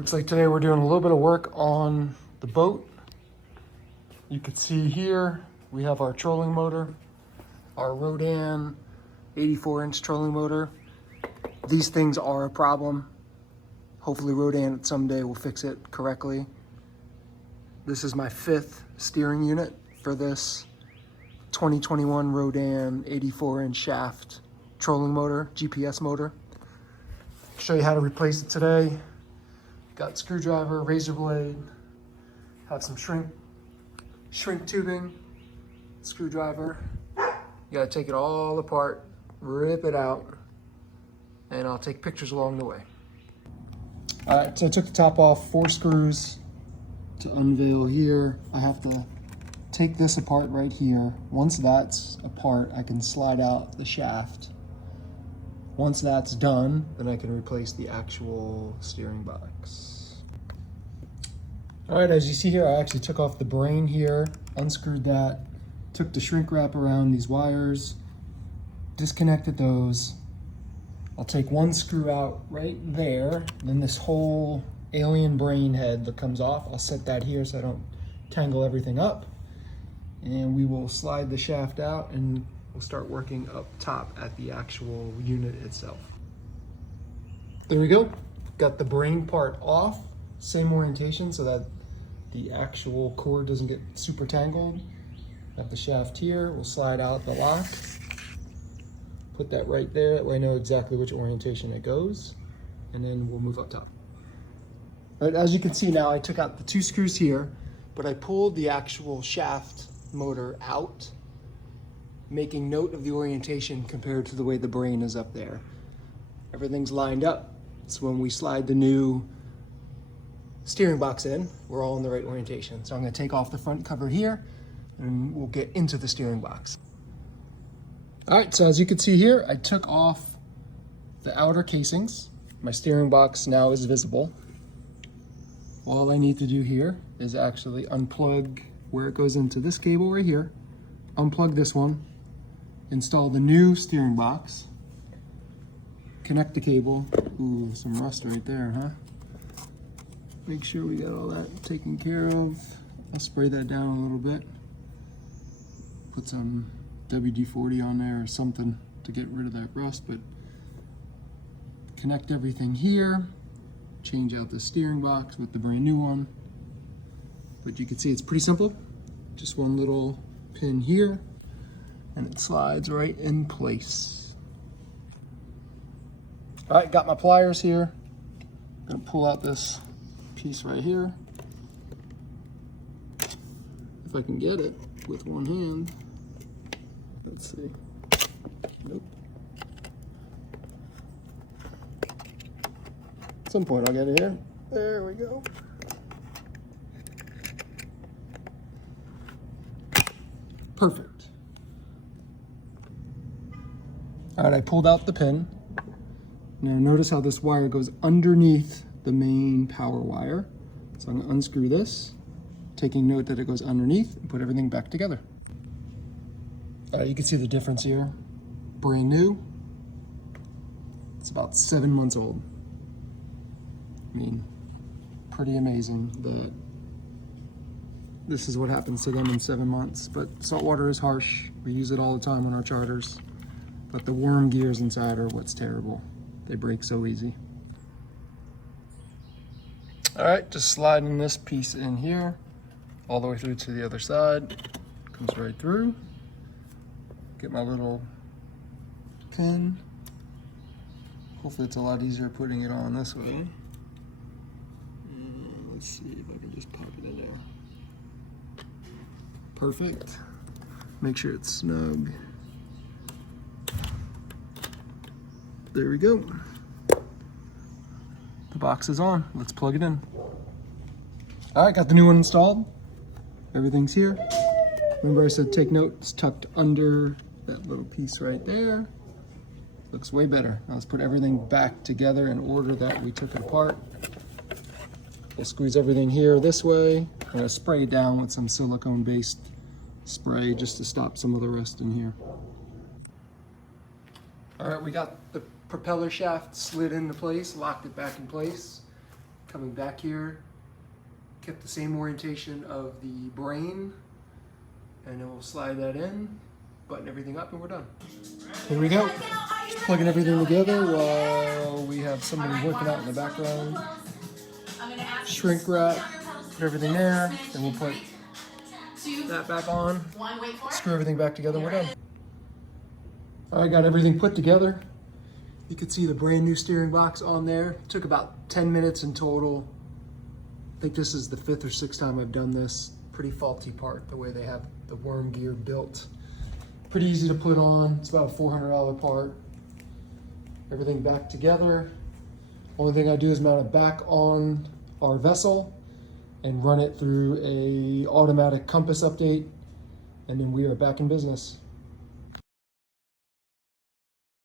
Looks like today we're doing a little bit of work on the boat. You can see here we have our trolling motor, our Rhodan 84-inch trolling motor. These things are a problem. Hopefully Rhodan someday will fix it correctly. This is my 5th steering unit for this 2021 Rhodan 84-inch shaft trolling motor, GPS motor. I'll show you how to replace it today. Got screwdriver, razor blade, have some shrink tubing, screwdriver. You gotta take it all apart, rip it out, and I'll take pictures along the way. All right, so I took the top off, 4 screws to unveil here. I have to take this apart right here. Once that's apart, I can slide out the shaft. Once that's done, then I can replace the actual steering box. All right, as you see here, I actually took off the brain here, unscrewed that, took the shrink wrap around these wires, disconnected those. I'll take one screw out right there, then this whole alien brain head that comes off, I'll set that here so I don't tangle everything up. And we will slide the shaft out and we'll start working up top at the actual unit itself. There we go. Got the brain part off, same orientation so that the actual cord doesn't get super tangled. Got the shaft here, we'll slide out the lock. Put that right there, that way I know exactly which orientation it goes. And then we'll move up top. All right, as you can see now, I took out the 2 screws here, but I pulled the actual shaft motor out, making note of the orientation compared to the way the brain is up there. Everything's lined up. So when we slide the new steering box in, we're all in the right orientation. So I'm gonna take off the front cover here and we'll get into the steering box. All right, so as you can see here, I took off the outer casings. My steering box now is visible. All I need to do here is actually unplug where it goes into this cable right here, unplug this one, install the new steering box, connect the cable. Ooh, some rust right there, huh? Make sure we got all that taken care of. I'll spray that down a little bit. Put some WD-40 on there or something to get rid of that rust, but connect everything here, change out the steering box with the brand new one. But you can see it's pretty simple. Just one little pin here, and it slides right in place. All right, got my pliers here. Gonna pull out this piece right here. If I can get it with one hand. Let's see. Nope. At some point I'll get it here. There we go. Perfect. All right, I pulled out the pin. Now notice how this wire goes underneath the main power wire. So I'm gonna unscrew this, taking note that it goes underneath, and put everything back together. All right, you can see the difference here. Brand new. It's about 7 months old. I mean, pretty amazing that this is what happens to them in 7 months. But salt water is harsh. We use it all the time on our charters. But the worm gears inside are what's terrible. They break so easy. All right, just sliding this piece in here, all the way through to the other side. Comes right through. Get my little pin. Hopefully it's a lot easier putting it on this way. Let's see if I can just pop it in there. Perfect. Make sure it's snug. There we go. The box is on. Let's plug it in. All right, got the new one installed. Everything's here. Remember I said take note, it's tucked under that little piece right there. Looks way better. Now let's put everything back together in order that we took it apart. We'll squeeze everything here this way. I'm gonna spray it down with some silicone-based spray just to stop some of the rust in here. All right, we got the propeller shaft slid into place, locked it back in place. Coming back here, kept the same orientation of the brain, and then we'll slide that in, button everything up, and we're done. Here we go. Just plugging everything together while we have somebody working out in the background. Shrink wrap, put everything there, and we'll put that back on, screw everything back together, and we're done. All right, got everything put together. You can see the brand new steering box on there. Took about 10 minutes in total. I think this is the 5th or 6th time I've done this. Pretty faulty part, the way they have the worm gear built. Pretty easy to put on. It's about a $400 part. Everything back together. Only thing I do is mount it back on our vessel and run it through a automatic compass update, and then we are back in business.